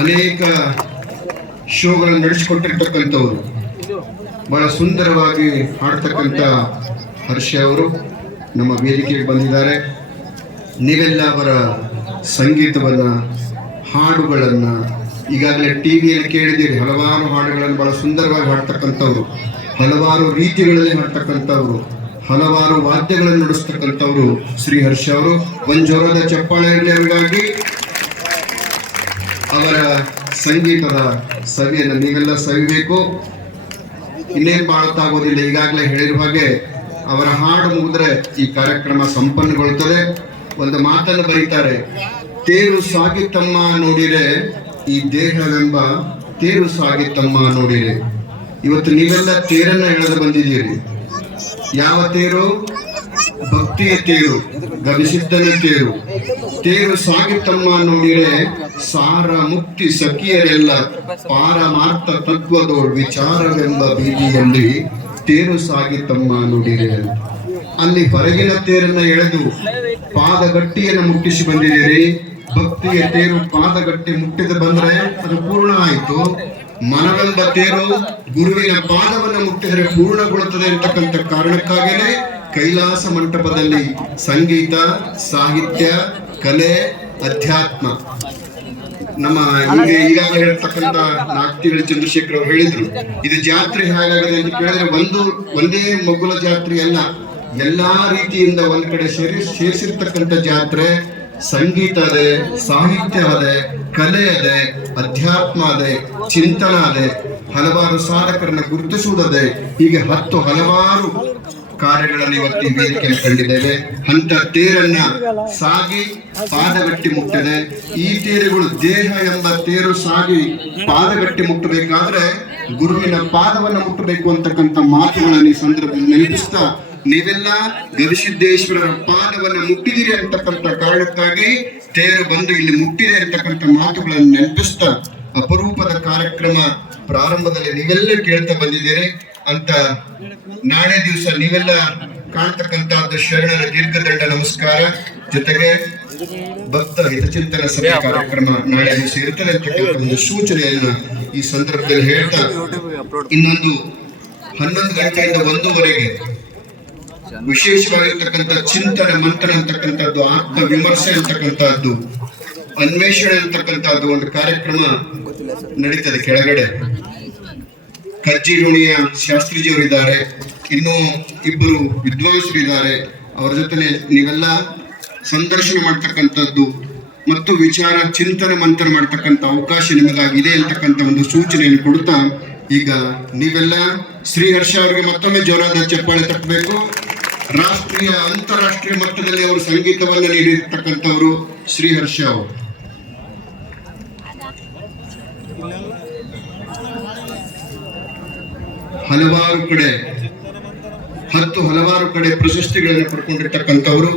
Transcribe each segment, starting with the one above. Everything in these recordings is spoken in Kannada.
ಅನೇಕ ಶೋಗಳನ್ನು ನಡೆಸಿಕೊಟ್ಟಿರ್ತಕ್ಕಂಥವ್ರು, ಬಹಳ ಸುಂದರವಾಗಿ ಹಾಡ್ತಕ್ಕಂಥ ಹರ್ಷ ಅವರು ನಮ್ಮ ವೇದಿಕೆಗೆ ಬಂದಿದ್ದಾರೆ. ನೀವೆಲ್ಲ ಅವರ ಸಂಗೀತವನ್ನು, ಹಾಡುಗಳನ್ನು ಈಗಾಗಲೇ ಟಿವಿಯಲ್ಲಿ ಕೇಳಿದ್ದೀರಿ. ಹಲವಾರು ಹಾಡುಗಳನ್ನು ಬಹಳ ಸುಂದರವಾಗಿ ಹಾಡ್ತಕ್ಕಂಥವ್ರು, ಹಲವಾರು ರೀತಿಗಳಲ್ಲಿ ಹಾಡ್ತಕ್ಕಂಥವ್ರು, ಹಲವಾರು ವಾದ್ಯಗಳನ್ನು ನುಡಿಸ್ತಕ್ಕಂಥವ್ರು ಶ್ರೀ ಹರ್ಷ ಅವರು. ಒಂದು ಜೋರಾದ ಚಪ್ಪಾಳೆ ಇರಲಿ ಅವರಿಗಾಗಿ. ಅವರ ಸಂಗೀತದ ಸವಿಯನ್ನು ನೀವೆಲ್ಲ ಸವಿಬೇಕು. ಇನ್ನೇನು ಬಾಳುತ್ತಾಗೋದಿಲ್ಲ. ಈಗಾಗಲೇ ಹೇಳಿರುವ ಹಾಗೆ ಅವರ ಹಾಡು ಮುಗಿದ್ರೆ ಈ ಕಾರ್ಯಕ್ರಮ ಸಂಪನ್ನಗೊಳ್ಳುತ್ತದೆ. ಒಂದು ಮಾತನ್ನು ಬರೀತಾರೆ, ತೇರು ಸಾಗಿತಮ್ಮ ನೋಡಿರೆ ಈ ದೇಹವೆಂಬ ತೇರು ಸಾಗಿತಮ್ಮ ನೋಡಿರೆ. ಇವತ್ತು ನೀವೆಲ್ಲ ತೇರನ್ನ ಎಳೆದು ಬಂದಿದ್ದೀರಿ. ಯಾವ ತೇರು? ಭಕ್ತಿಯ ತೇರು, ಗವಿಸಿದ್ದನ ತೇರು. ತೇರು ಸಾಗಿತಮ್ಮ ನೋಡಿರೆ ಸಾರ ಮುಕ್ತಿ ಸಖಿಯರೆಲ್ಲ ಪಾರಮಾರ್ಥ ತತ್ವದೋಳ್ ವಿಚಾರವೆಂಬ ಬೀದಿಯಲ್ಲಿ ತೇರು ಸಾಗಿತಮ್ಮ ನೋಡಿರೆ. ಅಲ್ಲಿ ಹೊರಗಿನ ತೇರನ್ನ ಎಳೆದು ಪಾದಗಟ್ಟಿಯನ್ನು ಮುಟ್ಟಿಸಿ ಬಂದಿದ್ದೀರಿ. ಭಕ್ತಿಯ ತೇರು ಪಾದಗಟ್ಟಿ ಮುಟ್ಟಿದ ಬಂದ್ರೆ ಅದು ಪೂರ್ಣ ಆಯಿತು. ಮನವೆಂಬ ತೇರು ಗುರುವಿನ ಪಾದವನ್ನು ಮುಟ್ಟಿದರೆ ಪೂರ್ಣಗೊಳ್ಳುತ್ತದೆ ಅಂತಕ್ಕಂಥ ಕಾರಣಕ್ಕಾಗಿಯೇ ಕೈಲಾಸ ಮಂಟಪದಲ್ಲಿ ಸಂಗೀತ, ಸಾಹಿತ್ಯ, ಕಲೆ, ಅಧ್ಯಾತ್ಮ ನಮ್ಮ ಈಗಾಗಲೇ ಹೇಳ್ತಕ್ಕಂಥ ನಾಗ್ತಿಗಳ ಚಂದ್ರಶೇಖರ್ ಅವರು ಹೇಳಿದ್ರು, ಇದು ಜಾತ್ರೆ ಹೇಗಾಗಿದೆ ಅಂತ ಕೇಳಿದ್ರೆ ಒಂದೇ ಮಗುಲ ಜಾತ್ರೆ ಅಲ್ಲ, ಎಲ್ಲಾ ರೀತಿಯಿಂದ ಒಂದ್ ಕಡೆ ಸೇರಿಸಿರ್ತಕ್ಕಂಥ ಜಾತ್ರೆ. ಸಂಗೀತ ಅದೇ, ಸಾಹಿತ್ಯ ಅದೇ, ಕಲೆ ಅದೇ, ಅಧ್ಯಾತ್ಮ ಅದೇ, ಚಿಂತನ ಅದೇ, ಹಲವಾರು ಸಾಧಕರನ್ನ ಗುರುತಿಸುವುದದೆ. ಹೀಗೆ ಹಲವಾರು ಕಾರ್ಯಗಳನ್ನು ಇವತ್ತು ಈ ವೇದಿಕೆಯಲ್ಲಿ ಕಂಡಿದ್ದೇವೆ. ಅಂತ ತೇರನ್ನ ಸಾಗಿ ಪಾದಗಟ್ಟಿ ಮುಟ್ಟಿದೆ. ಈ ತೇರುಗಳು ದೇಹ ಎಂಬ ತೇರು ಸಾಗಿ ಪಾದಗಟ್ಟಿ ಮುಟ್ಟಬೇಕಾದ್ರೆ ಗುರುವಿನ ಪಾದವನ್ನು ಮುಟ್ಟಬೇಕು ಅಂತಕ್ಕಂಥ ಮಾತುಗಳನ್ನು ಈ ಸಂದರ್ಭದಲ್ಲಿ ನೆನಪಿಸ್ತಾ, ನೀವೆಲ್ಲ ಗವಿಸಿದ್ದೇಶ್ವರರ ಪಾದವನ್ನು ಮುಟ್ಟಿದಿರಿ ಅಂತಕ್ಕಂಥ ಕಾರಣಕ್ಕಾಗಿ ತೇರು ಬಂದು ಇಲ್ಲಿ ಮುಟ್ಟಿದೆ ಅಂತಕ್ಕಂಥ ಮಾತುಗಳನ್ನು ನೆನಪಿಸ್ತಾ, ಅಪರೂಪದ ಕಾರ್ಯಕ್ರಮ ಪ್ರಾರಂಭದಲ್ಲಿ ನೀವೆಲ್ಲ ಕೇಳ್ತಾ ಬಂದಿದ್ದೀರಿ ಅಂತ. ನಾಳೆ ದಿವಸ ನೀವೆಲ್ಲ ಕಾಣ್ತಕ್ಕಂಥದ್ದು ಶರಣರ ದೀರ್ಘದಂಡ ನಮಸ್ಕಾರ, ಜೊತೆಗೆ ಭಕ್ತ ಹಿತಚಿಂತನ ಸಭೆ ಕಾರ್ಯಕ್ರಮ ನಾಳೆ ದಿವಸ ಇರುತ್ತದೆ ಅಂತಕ್ಕಂಥ ಒಂದು ಸೂಚನೆಯನ್ನು ಈ ಸಂದರ್ಭದಲ್ಲಿ ಹೇಳ್ತಾ, ಇನ್ನೊಂದು 11 ಗಂಟೆಯಿಂದ 1:00ವರೆಗೆ ವಿಶೇಷವಾಗಿರ್ತಕ್ಕಂಥ ಚಿಂತನೆ ಮಂಥನ ಅಂತಕ್ಕಂಥದ್ದು, ಆತ್ಮ ವಿಮರ್ಶೆ ಅಂತಕ್ಕಂಥದ್ದು, ಅನ್ವೇಷಣೆ ಅಂತಕ್ಕಂಥದ್ದು ಒಂದು ಕಾರ್ಯಕ್ರಮ ನಡೀತದೆ. ಕೆಳಗಡೆ ಕಜ್ಜಿರೋಣಿಯ ಶಾಸ್ತ್ರಿಜಿಯವರಿದ್ದಾರೆ, ಇನ್ನೂ 2 ವಿದ್ವಾಂಸರು ಇದ್ದಾರೆ. ಅವರ ಜೊತೆ ನೀವೆಲ್ಲ ಸಂದರ್ಶನ ಮಾಡ್ತಕ್ಕಂಥದ್ದು ಮತ್ತು ವಿಚಾರ ಚಿಂತನೆ ಮಂಥನ ಮಾಡ್ತಕ್ಕಂಥ ಅವಕಾಶ ನಿಮಗಾಗಿದೆ ಅಂತಕ್ಕಂಥ ಒಂದು ಸೂಚನೆಯನ್ನು ಕೊಡ್ತಾ, ಈಗ ನೀವೆಲ್ಲ ಶ್ರೀ ಹರ್ಷ ಅವರಿಗೆ ಮತ್ತೊಮ್ಮೆ ಜೋರಾದ ಚಪ್ಪಾಳೆ ತಟ್ಟಬೇಕು. ರಾಷ್ಟ್ರೀಯ ಅಂತಾರಾಷ್ಟ್ರೀಯ ಮಟ್ಟದಲ್ಲಿ ಅವರು ಸಂಗೀತವನ್ನು ನೀಡಿರ್ತಕ್ಕಂಥವರು ಶ್ರೀ ಹರ್ಷ ಅವರು. ಹಲವಾರು ಕಡೆ ಪ್ರಶಸ್ತಿಗಳನ್ನು ಪಡ್ಕೊಂಡಿರ್ತಕ್ಕಂಥವರು.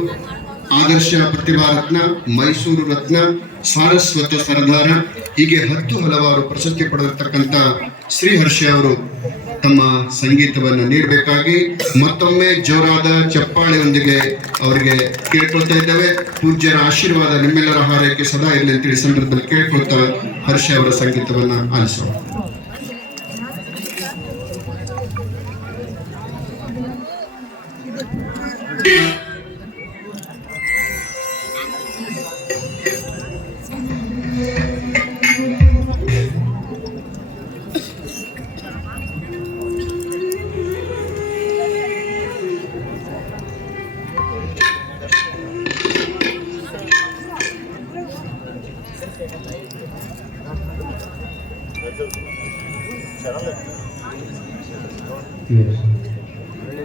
ಆದರ್ಶ ಪ್ರತಿಭಾ ರತ್ನ, ಮೈಸೂರು ರತ್ನ, ಸಾರಸ್ವತ ಸರದಾರ, ಹೀಗೆ ಹಲವಾರು ಪ್ರಶಸ್ತಿ ಪಡೆದಿರ್ತಕ್ಕಂಥ ಶ್ರೀ ಹರ್ಷ ಅವರು ತಮ್ಮ ಸಂಗೀತವನ್ನು ನೀಡಬೇಕಾಗಿ ಮತ್ತೊಮ್ಮೆ ಜೋರಾದ ಚಪ್ಪಾಳೆಯೊಂದಿಗೆ ಅವರಿಗೆ ಕೇಳ್ಕೊಳ್ತಾ ಇದ್ದೇವೆ. ಪೂಜ್ಯರ ಆಶೀರ್ವಾದ ನಿಮ್ಮೆಲ್ಲರ ಹಾರೈಕೆ ಸದಾ ಇರಲಿ ಅಂತೇಳಿ ಸಂದರ್ಭದಲ್ಲಿ ಕೇಳ್ಕೊಳ್ತಾ ಹರ್ಷ ಅವರ ಸಂಗೀತವನ್ನ ಆಲಿಸೋಣ.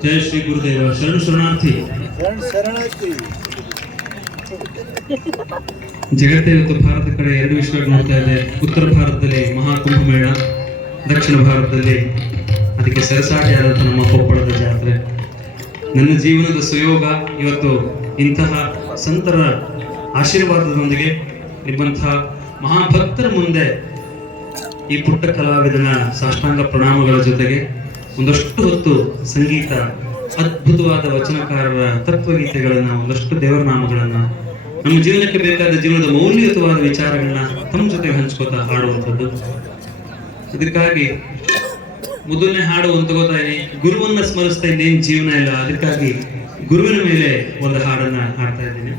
जय श्री गुरुदेव. शरण शरणार्थी. ಜಗತ್ತೇ ಇವತ್ತು ಭಾರತ ಕಡೆ 2 ವಿಷಯಗಳು ನೋಡ್ತಾ ಇದೆ. ಉತ್ತರ ಭಾರತದಲ್ಲಿ ಮಹಾಕುಂಭಮೇಳ, ದಕ್ಷಿಣ ಭಾರತದಲ್ಲಿ ಅದಕ್ಕೆ ಸರಸಾಟಿಯಾದಂಥ ನಮ್ಮ ಕೊಪ್ಪಳದ ಜಾತ್ರೆ. ನನ್ನ ಜೀವನದ ಸುಯೋಗ ಇವತ್ತು ಇಂತಹ ಸಂತರ ಆಶೀರ್ವಾದದೊಂದಿಗೆ ನಿಮ್ಮಂತಹ ಮಹಾಭಕ್ತರ ಮುಂದೆ ಈ ಪುಟ್ಟ ಕಲಾವಿದನ ಸಾಷ್ಟಾಂಗ ಪ್ರಣಾಮಗಳ ಜೊತೆಗೆ ಒಂದಷ್ಟು ಹೊತ್ತು ಸಂಗೀತ, ಅದ್ಭುತವಾದ ವಚನಕಾರರ ತತ್ವಗೀತೆಗಳನ್ನ, ಒಂದಷ್ಟು ದೇವರ ನಾಮಗಳನ್ನ, ನಮ್ಮ ಜೀವನಕ್ಕೆ ಬೇಕಾದ ಜೀವನದ ಮೌಲ್ಯಯುತವಾದ ವಿಚಾರಗಳನ್ನ ತಮ್ಮ ಜೊತೆ ಹಂಚ್ಕೋತಾ ಹಾಡುವಂಥದ್ದು. ಅದಕ್ಕಾಗಿ ಮೊದಲನೇ ಹಾಡು ಅಂತ ತಗೋತಾಯಿನಿ, ಗುರುವನ್ನ ಸ್ಮರಿಸ್ತಾ ಇನ್ನೇನು ಜೀವನ ಇಲ್ಲ. ಅದಕ್ಕಾಗಿ ಗುರುವಿನ ಮೇಲೆ ಒಂದು ಹಾಡನ್ನ ಹಾಡ್ತಾ ಇದ್ದೀನಿ.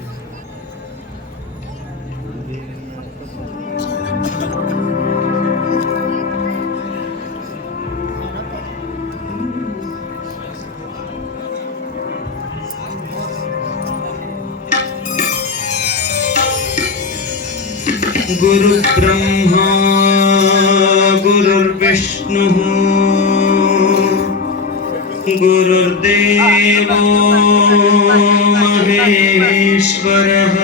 गुरु ब्रह्मा गुरुर्विष्णु गुरुर्देवो महेश्वरः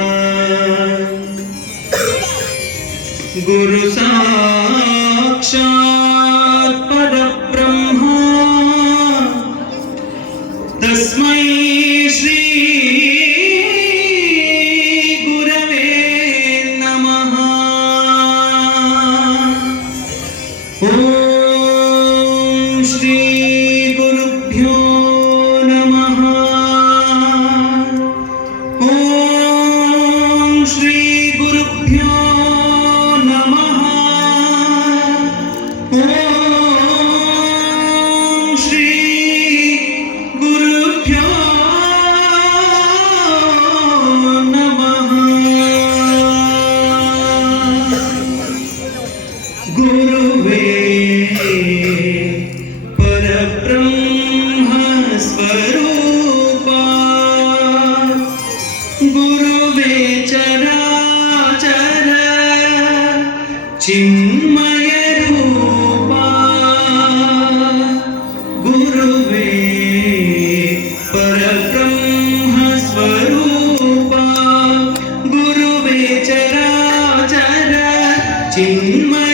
गुरु साक्षात् परब्रह्मा तस्मै श्री ओम श्री गुरुभ्यो नमः। ओम श्री गुरुभ्यो नमः। ओम श्री गुरुभ्यो नमः। गुरुवे परब्रह्म स्वरूपा गुरुवे चराचर चिन्मय रूपा गुरुवे परब्रह्म स्वरूपा गुरुवे चराचर चिन्मय